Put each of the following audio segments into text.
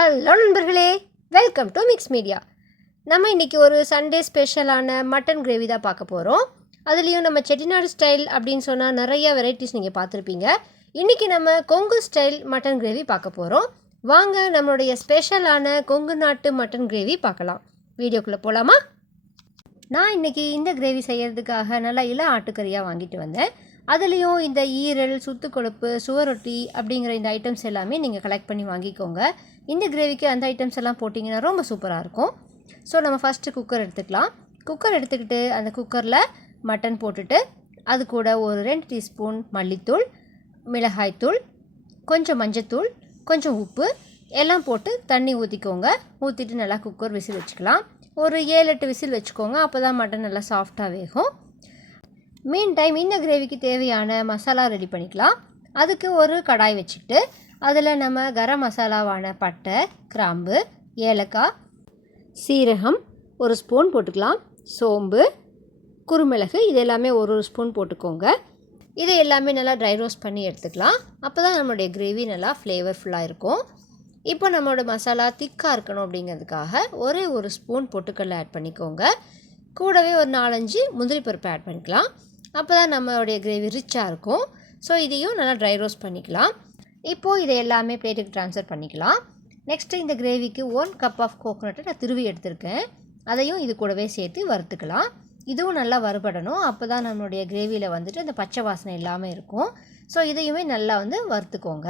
Hello நண்பர்களே, welcome to mix media. நம்ம இன்றைக்கி ஒரு சண்டே ஸ்பெஷலான மட்டன் கிரேவி தான் பார்க்க போகிறோம். அதுலேயும் நம்ம செட்டிநாடு ஸ்டைல் அப்படின்னு சொன்னால் நிறைய வெரைட்டிஸ் நீங்கள் பார்த்துருப்பீங்க. இன்றைக்கி நம்ம கொங்கு ஸ்டைல் மட்டன் கிரேவி பார்க்க போகிறோம். வாங்க நம்மளுடைய ஸ்பெஷலான கொங்கு நாட்டு மட்டன் கிரேவி பார்க்கலாம். வீடியோக்குள்ளே போகலாமா? நான் இன்றைக்கி இந்த கிரேவி செய்கிறதுக்காக நல்லா இள ஆட்டுக்கறியாக வாங்கிட்டு வந்தேன். அதுலேயும் இந்த ஈரல், சுத்து கொழுப்பு, சுவரொட்டி அப்படிங்கிற இந்த ஐட்டம்ஸ் எல்லாமே நீங்கள் கலெக்ட் பண்ணி வாங்கிக்கோங்க. இந்த கிரேவிக்கு அந்த ஐட்டம்ஸ் எல்லாம் போட்டிங்கன்னா ரொம்ப சூப்பராக இருக்கும். ஸோ நம்ம ஃபஸ்ட்டு குக்கர் எடுத்துக்கலாம். குக்கர் எடுத்துக்கிட்டு அந்த குக்கரில் மட்டன் போட்டுட்டு அது கூட ஒரு 2 டீஸ்பூன் மல்லித்தூள், மிளகாய்த்தூள், கொஞ்சம் மஞ்சத்தூள், கொஞ்சம் உப்பு எல்லாம் போட்டு தண்ணி ஊற்றிக்கோங்க. ஊற்றிட்டு நல்லா குக்கர் விசில் வச்சுக்கலாம். ஒரு 7-8 விசில் வச்சுக்கோங்க. அப்போ தான் மட்டன் நல்லா சாஃப்டாக வேகும். மீன் டைம் இந்த கிரேவிக்கு தேவையான மசாலா ரெடி பண்ணிக்கலாம். அதுக்கு ஒரு கடாய் வச்சுக்கிட்டு அதில் நம்ம கரம் மசாலாவான பட்டை, கிராம்பு, ஏலக்காய், சீரகம் ஒரு ஸ்பூன் போட்டுக்கலாம். சோம்பு, குருமிளகு இது எல்லாமே ஒரு ஸ்பூன் போட்டுக்கோங்க. இதை எல்லாமே நல்லா ட்ரை ரோஸ்ட் பண்ணி எடுத்துக்கலாம். அப்போ தான் நம்மளுடைய கிரேவி நல்லா ஃப்ளேவர்ஃபுல்லாக இருக்கும். இப்போ நம்மளோட மசாலா திக்காக இருக்கணும் அப்படிங்கிறதுக்காக ஒரு ஸ்பூன் பொட்டுக்கடலை ஆட் பண்ணிக்கோங்க. கூடவே ஒரு 4-5 முந்திரி பருப்பு ஆட் பண்ணிக்கலாம். அப்போ தான் நம்மளுடைய கிரேவி ரிச்சாக இருக்கும். ஸோ இதையும் நல்லா ட்ரை ரோஸ்ட் பண்ணிக்கலாம். இப்போது இதை எல்லாமே பிளேட்டுக்கு ட்ரான்ஸ்ஃபர் பண்ணிக்கலாம். நெக்ஸ்ட்டு இந்த கிரேவிக்கு 1 கப் ஆஃப் கோகோனட்டை நான் திருவி எடுத்திருக்கேன். அதையும் இது கூடவே சேர்த்து வறுத்துக்கலாம். இதுவும் நல்லா வறுபடணும். அப்போ தான் நம்மளுடைய கிரேவியில் வந்துட்டு அந்த பச்சை வாசனை இல்லாமல் இருக்கும். ஸோ இதையுமே நல்லா வறுத்துக்கோங்க.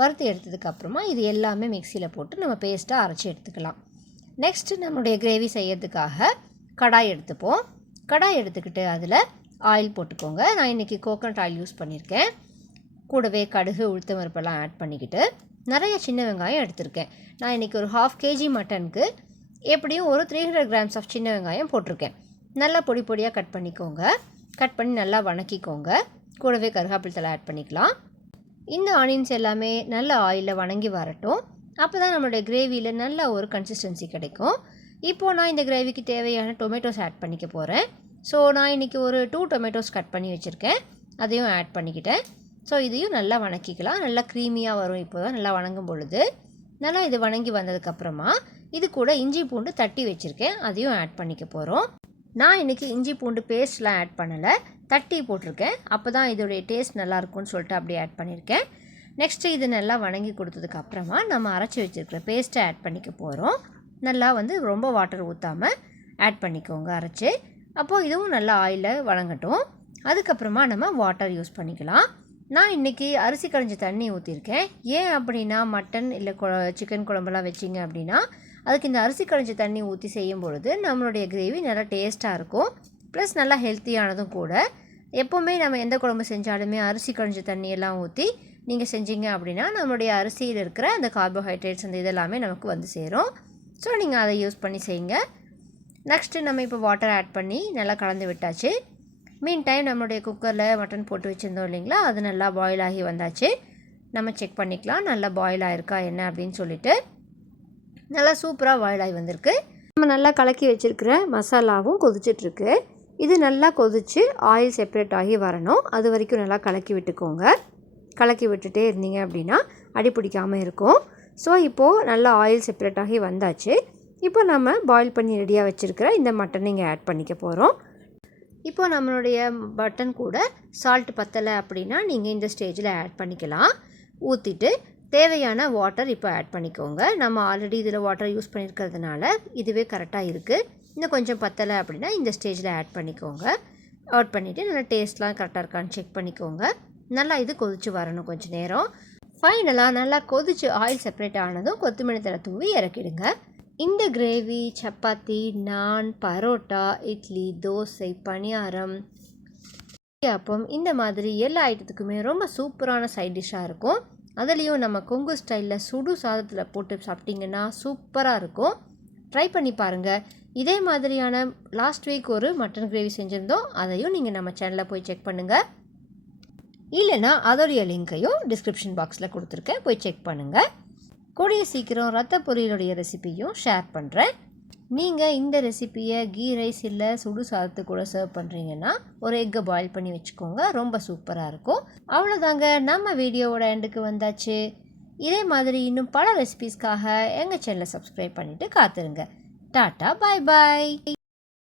வறுத்து எடுத்ததுக்கப்புறமா இது எல்லாமே மிக்சியில் போட்டு நம்ம பேஸ்ட்டாக அரைச்சி எடுத்துக்கலாம். நெக்ஸ்ட்டு நம்மளுடைய கிரேவி செய்யறதுக்காக கடாய் எடுத்துப்போம். கடாய் எடுத்துக்கிட்டு அதில் ஆயில் போட்டுக்கோங்க. நான் இன்றைக்கி கோகோனட் ஆயில் யூஸ் பண்ணியிருக்கேன். கூடவே கடுகு, உளுத்தம் பருப்பெல்லாம் ஆட் பண்ணிக்கிட்டு நிறைய சின்ன வெங்காயம் எடுத்திருக்கேன். நான் இன்றைக்கி ஒரு 1/2 kg மட்டனுக்கு எப்படியும் ஒரு 300 grams ஆஃப் சின்ன வெங்காயம் போட்டிருக்கேன். நல்லா பொடி பொடியாக கட் பண்ணிக்கோங்க. கட் பண்ணி நல்லா வணக்கிக்கோங்க. கூடவே கருவேப்பிலை தழை ஆட் பண்ணிக்கலாம். இந்த ஆனியன்ஸ் எல்லாமே நல்ல ஆயிலில் வணங்கி வரட்டும். அப்போ தான் நம்மளுடைய கிரேவியில் நல்ல ஒரு கன்சிஸ்டன்சி கிடைக்கும். இப்போது நான் இந்த கிரேவிக்கு தேவையான டொமேட்டோஸ் ஆட் பண்ணிக்க போகிறேன். ஸோ நான் இன்றைக்கி ஒரு 2 டொமேட்டோஸ் கட் பண்ணி வச்சுருக்கேன். அதையும் ஆட் பண்ணிக்கிட்டேன். ஸோ இதையும் நல்லா வணக்கிக்கலாம். நல்லா க்ரீமியாக வரும். இப்போ தான் நல்லா வணங்கும் பொழுது நல்லா இது வணங்கி வந்ததுக்கப்புறமா இது கூட இஞ்சி பூண்டு தட்டி வச்சுருக்கேன். அதையும் ஆட் பண்ணிக்க போகிறோம். நான் இன்றைக்கி இஞ்சி பூண்டு பேஸ்ட்லாம் ஆட் பண்ணலை, தட்டி போட்டிருக்கேன். அப்போ தான் இதோடைய டேஸ்ட் நல்லாயிருக்கும்னு சொல்லிட்டு அப்படியே ஆட் பண்ணியிருக்கேன். நெக்ஸ்ட்டு இது நல்லா வணங்கி கொடுத்ததுக்கப்புறமா நம்ம அரைச்சி வச்சுருக்கிற பேஸ்ட்டை ஆட் பண்ணிக்க போகிறோம். நல்லா ரொம்ப வாட்டர் ஊற்றாமல் ஆட் பண்ணிக்கோங்க அரைச்சி. அப்போது இதுவும் நல்லா ஆயிலில் வணங்கட்டும். அதுக்கப்புறமா நம்ம வாட்டர் யூஸ் பண்ணிக்கலாம். நான் இன்றைக்கி அரிசி களைஞ்ச தண்ணி ஊற்றிருக்கேன். ஏன் அப்படின்னா மட்டன் இல்லை சிக்கன் குழம்புலாம் வச்சிங்க அப்படின்னா அதுக்கு இந்த அரிசி களைஞ்ச தண்ணி ஊற்றி செய்யும் பொழுது நம்மளுடைய கிரேவி நல்லா டேஸ்ட்டாக இருக்கும். ப்ளஸ் நல்லா ஹெல்த்தியானதும் கூட. எப்போவுமே நம்ம எந்த குழம்பு செஞ்சாலுமே அரிசி களைஞ்ச தண்ணியெல்லாம் ஊற்றி நீங்கள் செஞ்சீங்க அப்படின்னா நம்மளுடைய அரிசியில் இருக்கிற அந்த கார்போஹைட்ரேட்ஸ் அந்த இதெல்லாமே நமக்கு சேரும். ஸோ நீங்கள் அதை யூஸ் பண்ணி செய்யுங்க. நெக்ஸ்ட்டு நம்ம இப்போ வாட்டர் ஆட் பண்ணி நல்லா கலந்து விட்டாச்சு. மீன் டைம் நம்மளுடைய குக்கரில் மட்டன் போட்டு வச்சுருந்தோம் இல்லைங்களா, அது நல்லா பாயில் ஆகி வந்தாச்சு. நம்ம செக் பண்ணிக்கலாம் நல்லா பாயில் ஆகிருக்கா என்ன அப்படின்னு சொல்லிட்டு. நல்லா சூப்பராக பாயில் ஆகி வந்திருக்கு. நம்ம நல்லா கலக்கி வச்சுருக்கிற மசாலாவும் கொதிச்சிட்ருக்கு. இது நல்லா கொதித்து ஆயில் செப்பரேட் ஆகி வரணும். அது வரைக்கும் நல்லா கலக்கி விட்டுக்கோங்க. கலக்கி விட்டுட்டே இருந்தீங்க அப்படின்னா அடி பிடிக்காமல் இருக்கும். ஸோ இப்போது நல்லா ஆயில் செப்பரேட் ஆகி வந்தாச்சு. இப்போ நம்ம பாயில் பண்ணி ரெடியாக வச்சுருக்கிற இந்த மட்டன் இங்கே ஆட் பண்ணிக்க போகிறோம். இப்போ நம்மளுடைய மட்டன் கூட சால்ட் பத்தலை அப்படின்னா நீங்கள் இந்த ஸ்டேஜில் ஆட் பண்ணிக்கலாம். ஊற்றிட்டு தேவையான வாட்டர் இப்போ ஆட் பண்ணிக்கோங்க. நம்ம ஆல்ரெடி இதில் வாட்டர் யூஸ் பண்ணியிருக்கிறதுனால இதுவே கரெக்டாக இருக்குது. இன்னும் கொஞ்சம் பத்தலை அப்படின்னா இந்த ஸ்டேஜில் ஆட் பண்ணிக்கோங்க. ஆட் பண்ணிவிட்டு நல்லா டேஸ்ட்லாம் கரெக்டாக இருக்கான்னு செக் பண்ணிக்கோங்க. நல்லா இது கொதித்து வரணும் கொஞ்சம் நேரம். ஃபைனலாக நல்லா கொதித்து ஆயில் செப்பரேட் ஆனதும் கொத்தமல்லி தழை தூவி இறக்கிடுங்க. இந்த கிரேவி சப்பாத்தி, நான், பரோட்டா, இட்லி, தோசை, பணியாரம், அப்பம் இந்த மாதிரி எல்லா ஐட்டத்துக்குமே ரொம்ப சூப்பரான சைட் டிஷ்ஷாக இருக்கும். அதுலேயும் நம்ம கொங்கு ஸ்டைலில் சுடு சாதத்தில் போட்டு சாப்பிட்டிங்கன்னா சூப்பராக இருக்கும். ட்ரை பண்ணி பாருங்கள். இதே மாதிரியான லாஸ்ட் வீக் ஒரு மட்டன் கிரேவி செஞ்சுருந்தோம். அதையும் நீங்கள் நம்ம சேனலில் போய் செக் பண்ணுங்கள். இல்லைனா அதோடைய லிங்க்கையும் டிஸ்கிரிப்ஷன் பாக்ஸில் கொடுத்துருக்கேன், போய் செக் பண்ணுங்கள். கூடிய சீக்கிரம் ரத்த பொரியலுடைய ரெசிபியும் ஷேர் பண்ணுறேன். நீங்கள் இந்த ரெசிப்பியை கீ ரைஸ் இல்லை சுடு சாதத்து கூட சர்வ் பண்ணுறீங்கன்னா ஒரு எக்கை பாயில் பண்ணி வச்சுக்கோங்க. ரொம்ப சூப்பராக இருக்கும். அவ்வளோதாங்க, நம்ம வீடியோவோட எண்டுக்கு வந்தாச்சு. இதே மாதிரி இன்னும் பல ரெசிபீஸ்க்காக எங்கள் சேனலை சப்ஸ்கிரைப் பண்ணிவிட்டு காத்துருங்க. டாட்டா, பாய் பாய்.